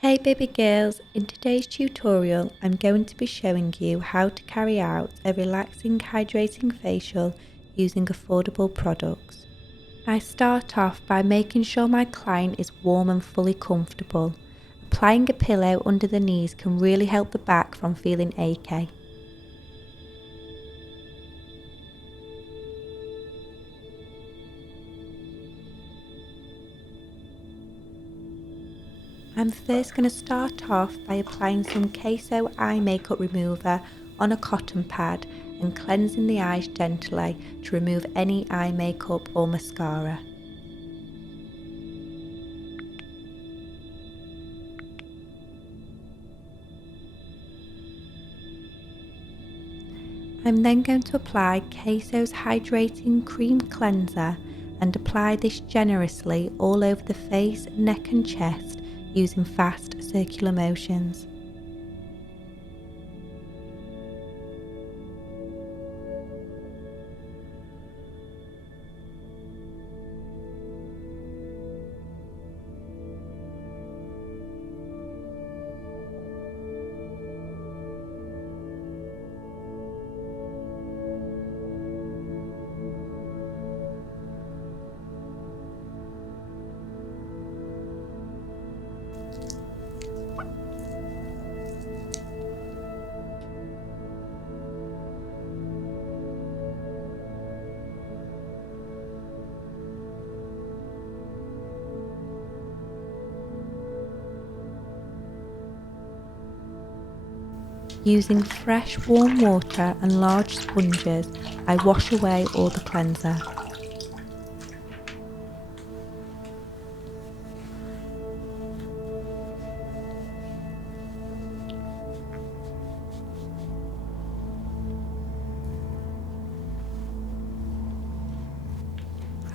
Hey baby girls, in today's tutorial I'm going to be showing you how to carry out a relaxing hydrating facial using affordable products. I start off by making sure my client is warm and fully comfortable. Applying a pillow under the knees can really help the back from feeling achy. I'm first going to start off by applying some queso eye makeup remover on a cotton pad and cleansing the eyes gently to remove any eye makeup or mascara. I'm then going to apply Queso's Hydrating Cream Cleanser and apply this generously all over the face, neck and chest using fast circular motions. Using fresh warm water and large sponges, I wash away all the cleanser.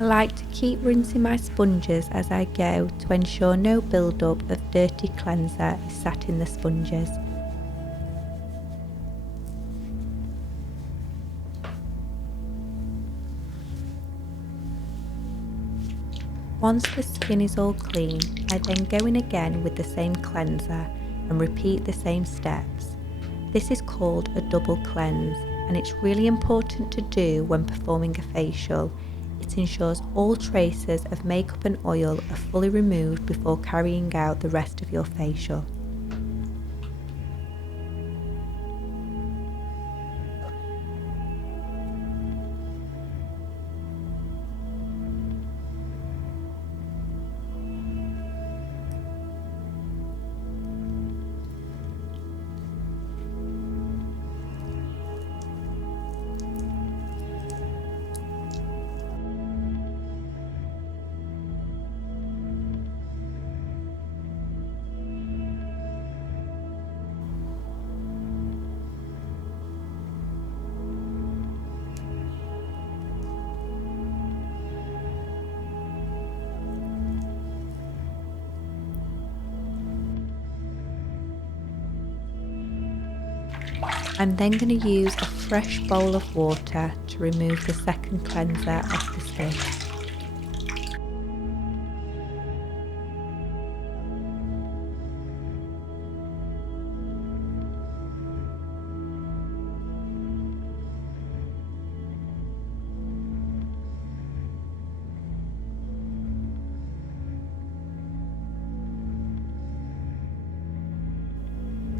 I like to keep rinsing my sponges as I go to ensure no build-up of dirty cleanser is sat in the sponges. Once the skin is all clean, I then go in again with the same cleanser and repeat the same steps. This is called a double cleanse, and it's really important to do when performing a facial. It ensures all traces of makeup and oil are fully removed before carrying out the rest of your facial. I'm then going to use a fresh bowl of water to remove the second cleanser off the skin.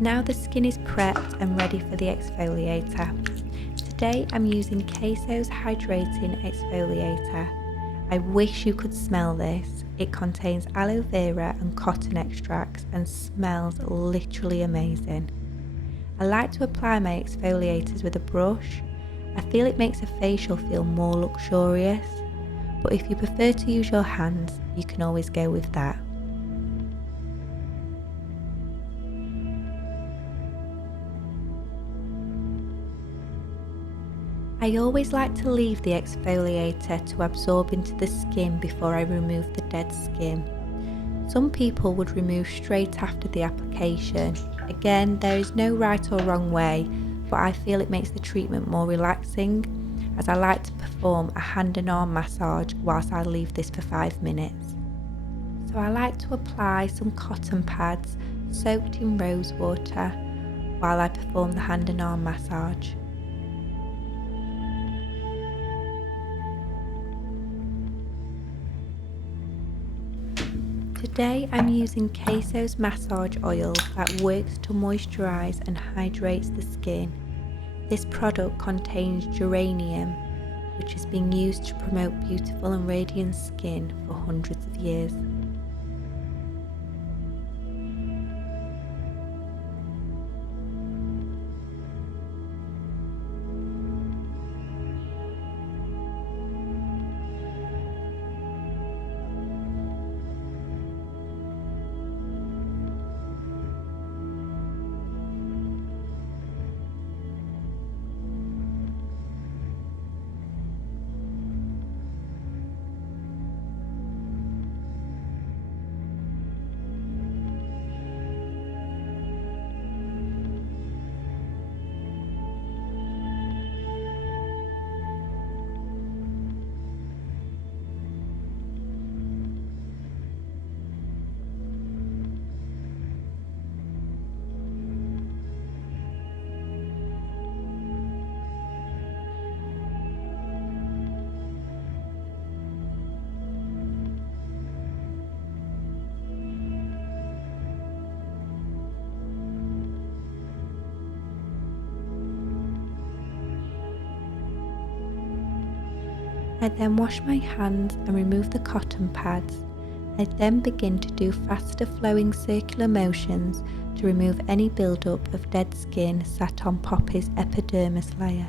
Now the skin is prepped and ready for the exfoliator. Today I'm using Queso's Hydrating Exfoliator. I wish you could smell this. It contains aloe vera and cotton extracts and smells literally amazing. I like to apply my exfoliators with a brush. I feel it makes a facial feel more luxurious, but if you prefer to use your hands, you can always go with that. I always like to leave the exfoliator to absorb into the skin before I remove the dead skin. Some people would remove straight after the application. Again, there is no right or wrong way, but I feel it makes the treatment more relaxing, as I like to perform a hand and arm massage whilst I leave this for 5 minutes. So I like to apply some cotton pads soaked in rose water while I perform the hand and arm massage. Today I'm using Queso's massage oil that works to moisturise and hydrates the skin. This product contains geranium, which has been used to promote beautiful and radiant skin for hundreds of years. I then wash my hands and remove the cotton pads. I then begin to do faster flowing circular motions to remove any buildup of dead skin sat on Poppy's epidermis layer.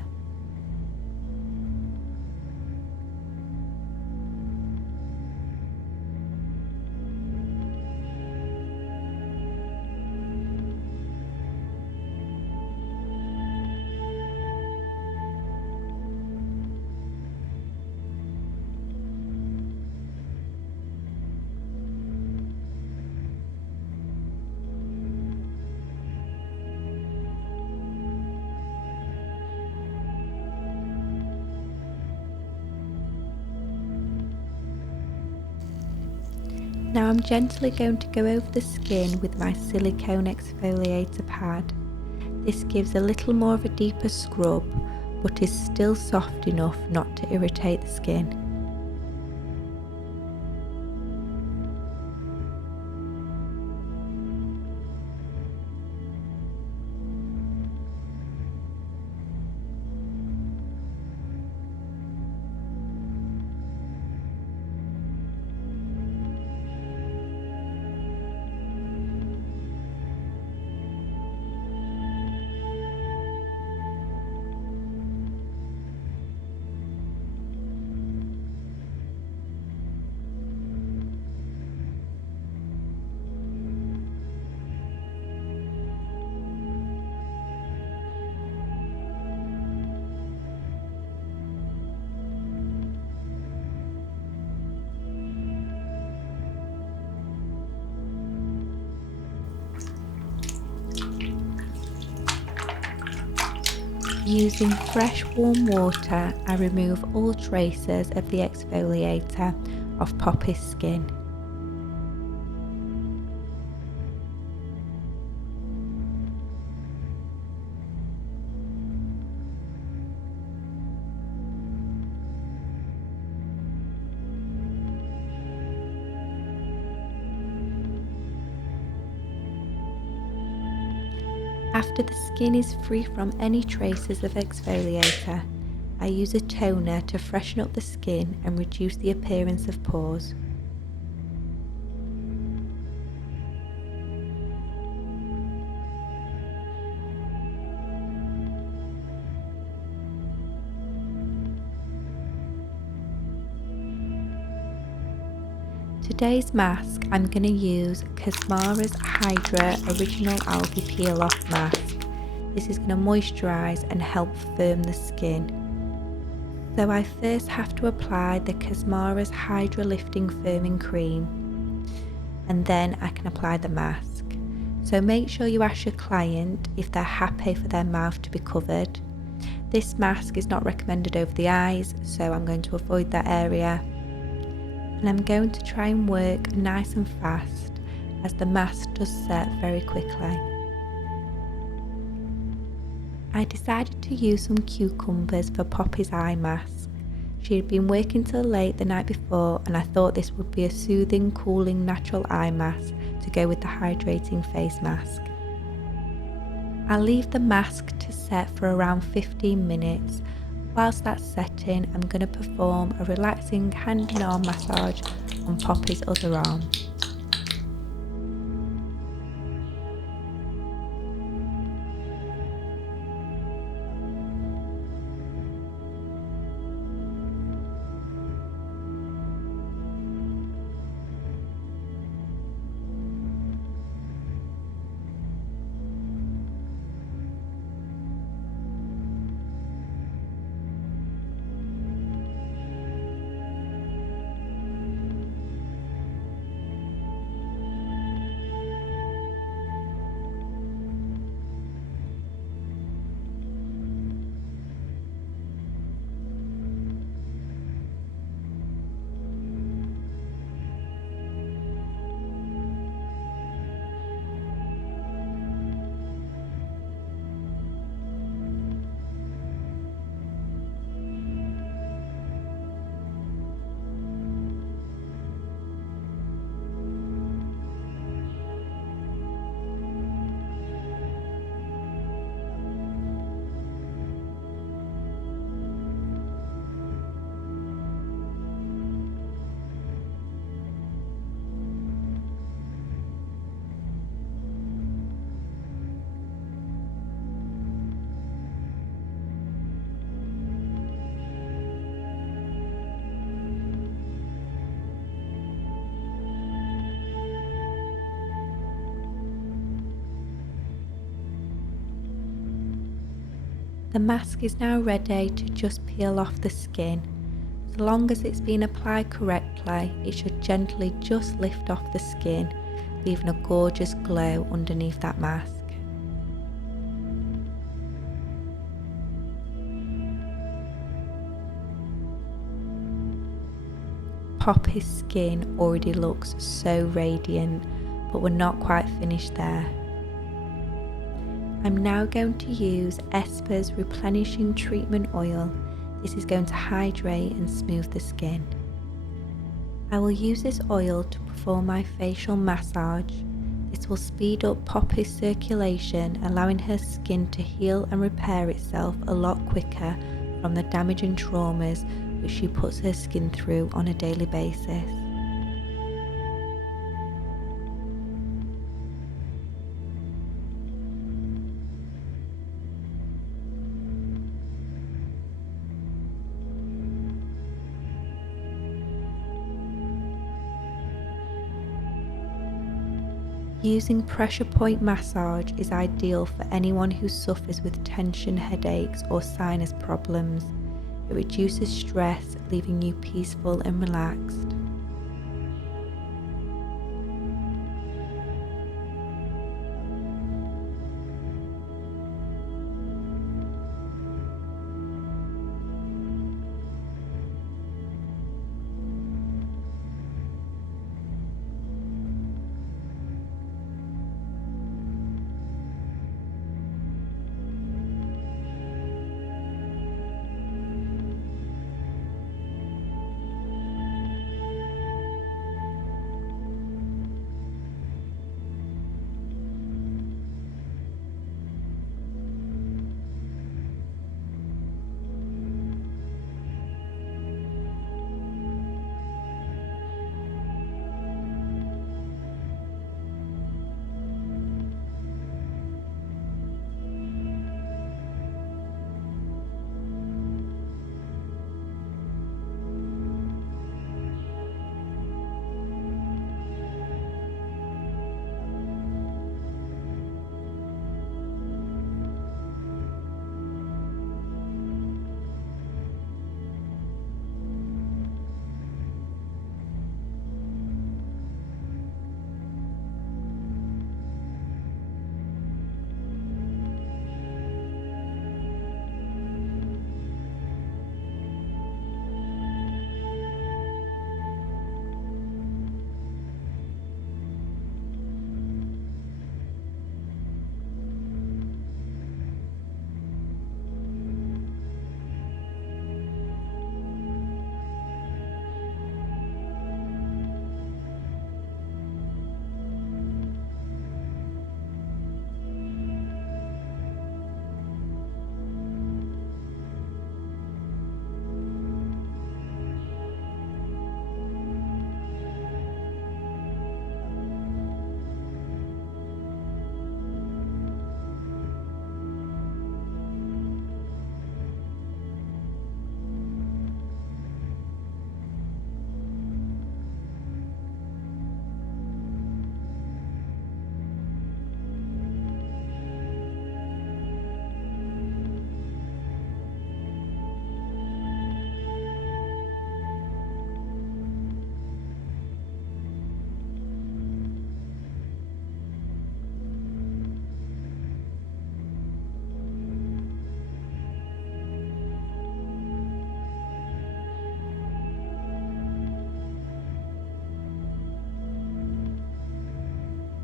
Now I'm gently going to go over the skin with my silicone exfoliator pad. This gives a little more of a deeper scrub, but is still soft enough not to irritate the skin. Using fresh warm water, I remove all traces of the exfoliator off Poppy's skin. After the skin is free from any traces of exfoliator, I use a toner to freshen up the skin and reduce the appearance of pores. Today's mask, I'm going to use Cosmara's Hydra Original Algae Peel Off Mask. This is going to moisturise and help firm the skin. So I first have to apply the Cosmara's Hydra Lifting Firming Cream, and then I can apply the mask. So make sure you ask your client if they're happy for their mouth to be covered. This mask is not recommended over the eyes, so I'm going to avoid that area. and I'm going to try and work nice and fast as the mask does set very quickly. I decided to use some cucumbers for Poppy's eye mask. She had been working till late the night before, and I thought this would be a soothing, cooling, natural eye mask to go with the hydrating face mask. I'll leave the mask to set for around 15 minutes. Whilst that's setting, I'm going to perform a relaxing hand and arm massage on Poppy's other arm. The mask is now ready to just peel off the skin. So long as it's been applied correctly, it should gently just lift off the skin, leaving a gorgeous glow underneath that mask. Poppy's skin already looks so radiant, but we're not quite finished there. I'm now going to use Esper's Replenishing Treatment Oil. This is going to hydrate and smooth the skin. I will use this oil to perform my facial massage. This will speed up Poppy's circulation, allowing her skin to heal and repair itself a lot quicker from the damage and traumas which she puts her skin through on a daily basis. Using pressure point massage is ideal for anyone who suffers with tension, headaches or sinus problems. It reduces stress, leaving you peaceful and relaxed.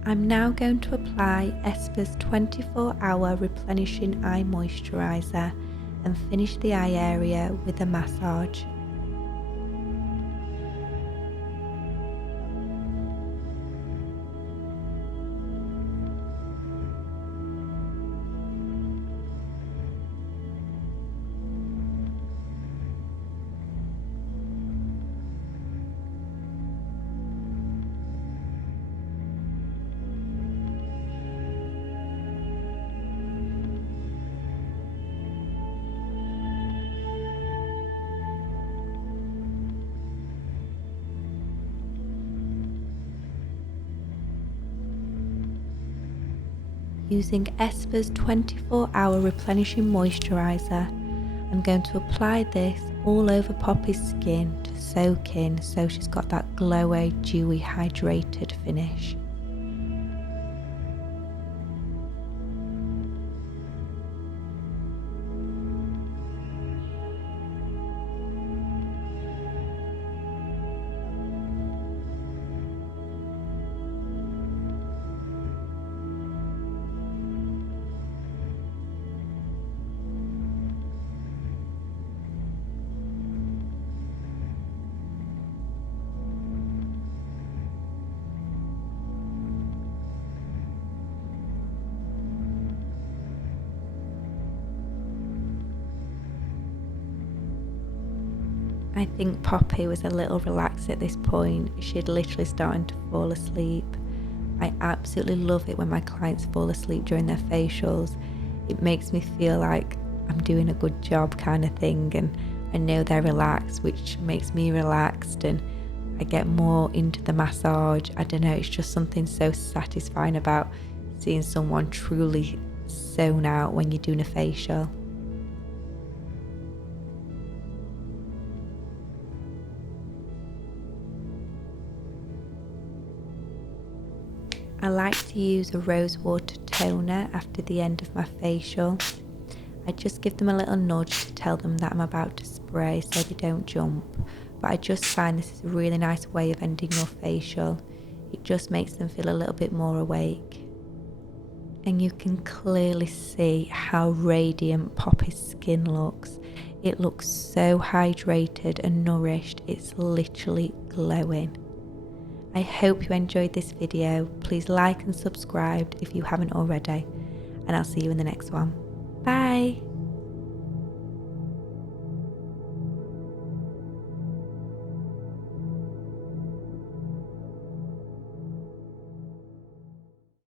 I'm now going to apply Espa's 24-hour replenishing eye moisturiser and finish the eye area with a massage. Using Espa's 24-hour replenishing moisturiser, I'm going to apply this all over Poppy's skin to soak in so she's got that glowy, dewy, hydrated finish. I think Poppy was a little relaxed at this point. She'd literally started to fall asleep. I absolutely love it when my clients fall asleep during their facials. It makes me feel like I'm doing a good job kind of thing, and I know they're relaxed, which makes me relaxed, and I get more into the massage. I don't know, it's just something so satisfying about seeing someone truly zone out when you're doing a facial. I like to use a rose water toner after the end of my facial. I just give them a little nudge to tell them that I'm about to spray so they don't jump. But I just find this is a really nice way of ending your facial. It just makes them feel a little bit more awake. And you can clearly see how radiant Poppy's skin looks. It looks so hydrated and nourished. It's literally glowing. I hope you enjoyed this video. Please like and subscribe if you haven't already, and I'll see you in the next one. Bye!